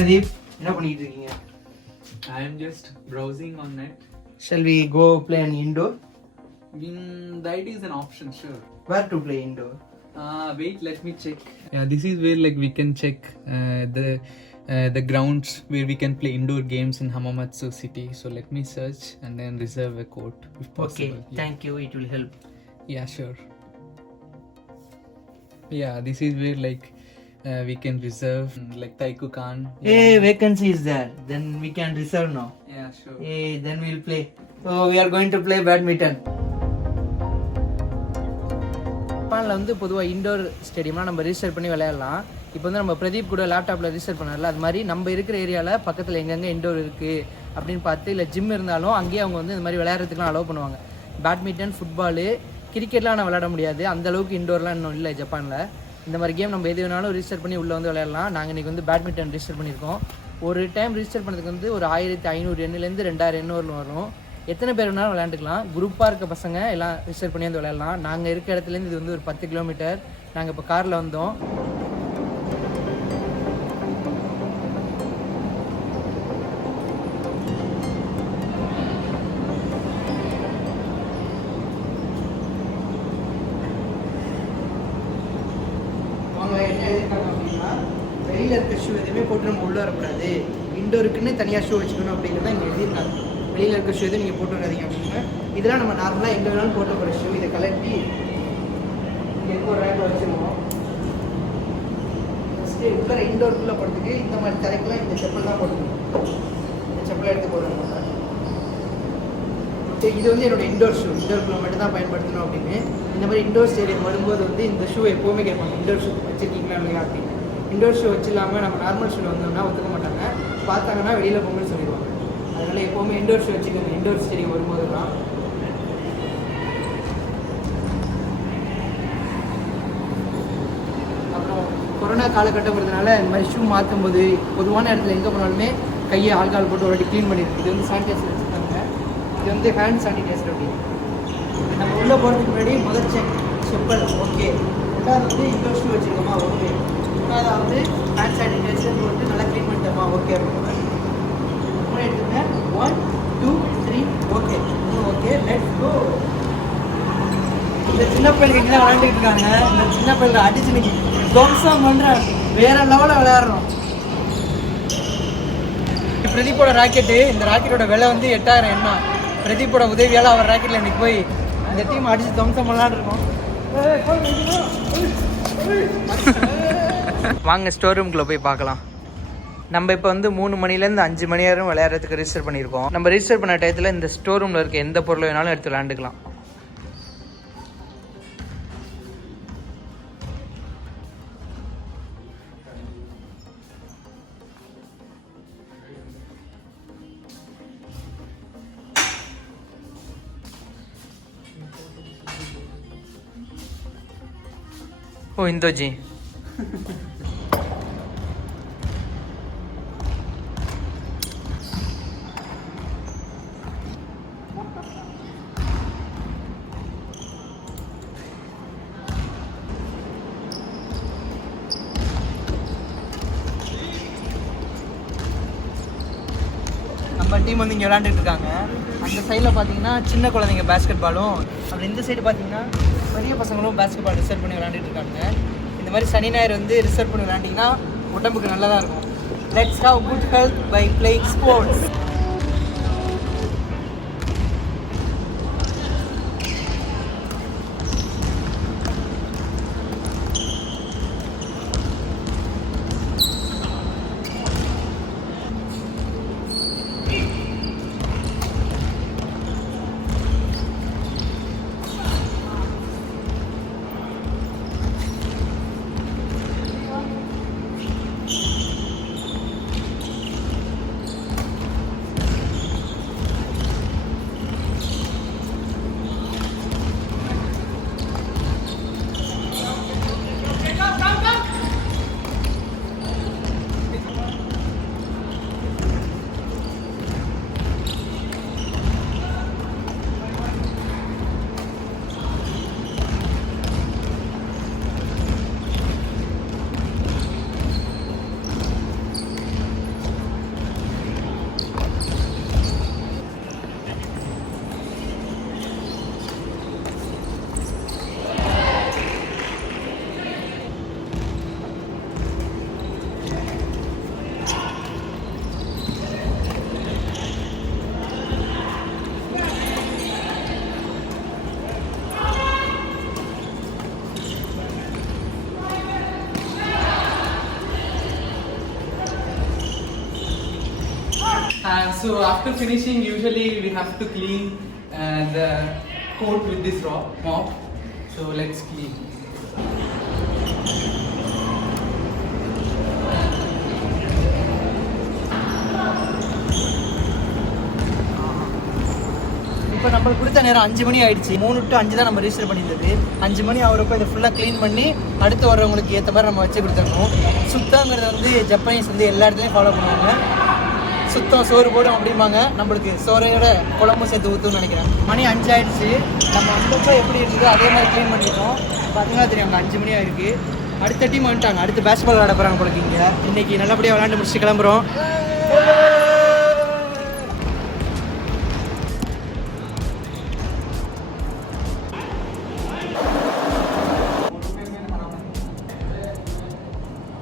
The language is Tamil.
Pradeep, என்ன பண்ணிட்டு இருக்கீங்க? I am just browsing on net. Shall we go play an indoor? The idea is an option, sure. Where to play indoor? Wait, let me check. Yeah, this is where like we can check the grounds where we can play indoor games in Hamamatsu city. So let me search and then reserve a court if possible. Okay, thank you. It will help. Yeah, sure. Yeah, this is where like we can reserve like Taikukan. Hey, vacancy is there. Then we can reserve now. Yeah, sure. Hey, then we'll play. So we are going to play badminton. ஜப்பானில் வந்து பொதுவாக இண்டோர் ஸ்டேடியம்லாம் நம்ம ரிஜிஸ்டர் பண்ணி விளையாடலாம். இப்போ வந்து நம்ம பிரதீப் கூட லேப்டாப்பில் ரிஜிஸ்டர் பண்ணல, அது மாதிரி நம்ம இருக்கிற ஏரியாவில் பக்கத்தில் எங்கெங்கே இண்டோர் இருக்குது அப்படின்னு பார்த்து, இல்லை ஜிம் இருந்தாலும் அங்கேயே அவங்க வந்து இந்த மாதிரி விளையாடுறதுக்குலாம் அலோவ் பண்ணுவாங்க. பேட்மிண்டன், ஃபுட்பாலு, கிரிக்கெட்லாம் நான் விளையாட முடியாது, அந்தளவுக்கு இண்டோர்லாம் இன்னும் இல்லை ஜப்பானில். இந்த மாதிரி கேம் நம்ம எது வேணாலும் ரிஜிஸ்டர் பண்ணி உள்ளே வந்து விளையாடலாம். நாங்கள் இன்றைக்கி வந்து பேட்மிண்டன் ரிஜிஸ்டர் பண்ணியிருக்கோம். ஒரு டைம் ரிஜிஸ்டர் பண்ணதுக்கு வந்து ஒரு 1500 எண்ணிலேருந்து 2000 எண்ணு வரலும் வரும். எத்தனை பேர் வேணாலும் விளையாண்டுக்கலாம். குரூப்பாக இருக்க பசங்க எல்லாம் ரிஜிஸ்டர் பண்ணி வந்து விளையாடலாம். நாங்கள் இருக்க இடத்துலேருந்து இது வந்து ஒரு 10 கிலோமீட்டர். நாங்கள் இப்போ காரில் வந்தோம். வெளியில் இருக்க ஷூ எதுவுமே போட்டு நம்ம உள்ளே வரக்கூடாது, இண்டோருக்குன்னு தனியாக ஷூ வச்சுக்கணும் அப்படிங்கிறத இங்கே எழுதியிருக்காங்க. வெளியில் இருக்க ஷூ எதுவும் நீங்கள் போட்டு வராதிங்க அப்படின்னு. இதெல்லாம் நம்ம நார்மலாக எங்கே வேணாலும் போட்டு போகிற ஷூ. இதை கலட்டி இங்கே இருக்க ஒரு ரேக்கில் வச்சுருவோம். ஃபஸ்ட்டு உள்ள இண்டோருக்குள்ளே போகிறதுக்கு இந்த மாதிரி தரைக்கெல்லாம் இந்த செப்பல் தான் போட்டுக்கணும். இந்த செப்பலை எடுத்து போடுறாங்க. இது வந்து என்னோடய இண்டோர் ஷூ. இண்டோருக்குள்ளே மட்டும் தான் பயன்படுத்தணும் அப்படின்னு. இந்த மாதிரி இண்டோர் ஸ்டேடியம் வரும்போது வந்து இந்த ஷூ எப்போவுமே கேட்பாங்க, இண்டோர் ஷூ வச்சுருக்கீங்களா இல்லையா அப்படின்னு. இண்டோர் ஷூ வச்சு இல்லாமல் நம்ம நார்மல் ஷூ வந்தோம்னா ஒத்துக்க மாட்டாங்க, பார்த்தாங்கன்னா வெளியில் போகணும்னு சொல்லிடுவாங்க. அதனால் எப்போவுமே இண்டோர் ஷூ வச்சுக்கோங்க இண்டோர் ஸ்டேடியம் வரும்போது தான். அப்புறம் கொரோனா காலகட்டங்கிறதுனால இந்த மாதிரி ஷூ மாற்றும் போது பொதுவான இடத்துல எங்கே போனாலுமே கையை ஆல்கால் போட்டு ஒரு வாட்டி க்ளீன் பண்ணிடுது. இது வந்து சானிடைசர் வச்சுருக்காங்க. இது வந்து ஹேண்ட் சானிடைசர் அப்படின்னு. நம்ம உள்ளே போகிறதுக்கு முன்னாடி முதல் செப்பல் ஓகே, ரெண்டாவது வந்து இண்டோர் ஷூ வச்சுருக்கோமா ஓகே, மூணாவது வந்து ஹேண்ட் சானிடைசர் போட்டு நல்லா க்ளீன் பண்ணிட்டோமா ஓகே அப்படின்னு எடுத்துங்க. 1 2 3 ஓகே, ஓகே, லெட்ஸ் கோ. இந்த சின்ன பையனுக்கு தான் விளையாண்டுட்டு இருக்காங்க. இந்த சின்ன பையனை அடிச்சு நிற்கி துவம்சம் பண்ணுறேன், வேற லெவலில் விளையாடுறோம். பிரதீப்போட ராக்கெட்டு, இந்த ராக்கெட்டோட விலை வந்து 8000 எண்ணா. பிரதீப்போட உதவியால் அவர் ராக்கெட்டில் இன்னைக்கு போய் இந்த டீம் அடித்து துவம்சம் பண்ணலான்னு இருக்கோம். வாங்க ஸ்டோர் ரூம்குள்ளே போய் பார்க்கலாம். நம்ம இப்போ வந்து 3 மணிலேருந்து 5 மணி நேரம் விளையாடுறதுக்கு ரிஜிஸ்டர் பண்ணியிருக்கோம். நம்ம ரிஜிஸ்டர் பண்ண டயத்தில் இந்த ஸ்டோர் ரூமில் இருக்க எந்த பொருளை வேணாலும் எடுத்து விளையாண்டுக்கலாம். ஓ இந்தோஜி நம்ம டீம் வந்து இங்கே விளையாண்டுட்டு இருக்காங்க. அந்த சைடில் பார்த்தீங்கன்னா சின்ன குழந்தைங்க பேஸ்கெட் பாலும், அப்புறம் இந்த சைடு பார்த்தீங்கன்னா பெரிய பசங்களும் பேஸ்கெட் பால் ரிசர்வ் பண்ணி விளையாண்டுட்டு இருக்காங்க. இந்த மாதிரி சனி ஞாயிறு வந்து ரிசர்வ் பண்ணி விளையாண்டிங்கன்னா உடம்புக்கு நல்லதாக இருக்கும். Let's have good health by playing sports. So after finishing, usually we have to clean the court with this mop. So let's clean. இப்போ நம்மளுக்கு கொடுத்த நேரம் 5 மணி ஆயிடுச்சு. 3 to 5 தான் நம்ம ரிஜிஸ்டர் பண்ணியிருந்தது. 5 மணி ஆகிறப்போ இதை ஃபுல்லாக க்ளீன் பண்ணி அடுத்து வரவங்களுக்கு ஏற்ற மாதிரி நம்ம வச்சு கொடுத்துடணும். சுத்தங்கிறத வந்து ஜப்பானீஸ் வந்து எல்லா இடத்துலையும் ஃபாலோ பண்ணுவாங்க. சுத்தம் சோறு போடும் அப்படிம்பாங்க. நம்மளுக்கு சோறையோட குழம்பு சேர்த்து ஊற்றுன்னு நினைக்கிறேன். மணி 5 ஆயிடுச்சு. நம்ம வந்தப்போ எப்படி இருந்ததோ அதே மாதிரி க்ளீன் பண்ணிட்டோம். பார்த்தீங்கன்னா தெரியும் அங்கே 5 மணி ஆயிருக்கு. அடுத்த டீம் வந்துட்டாங்க. அடுத்து பேஸ்பால் விளையாட போகிறாங்க போல. இங்கே இன்னைக்கு நல்லபடியாக விளையாண்டு முடிச்சு கிளம்புறோம்.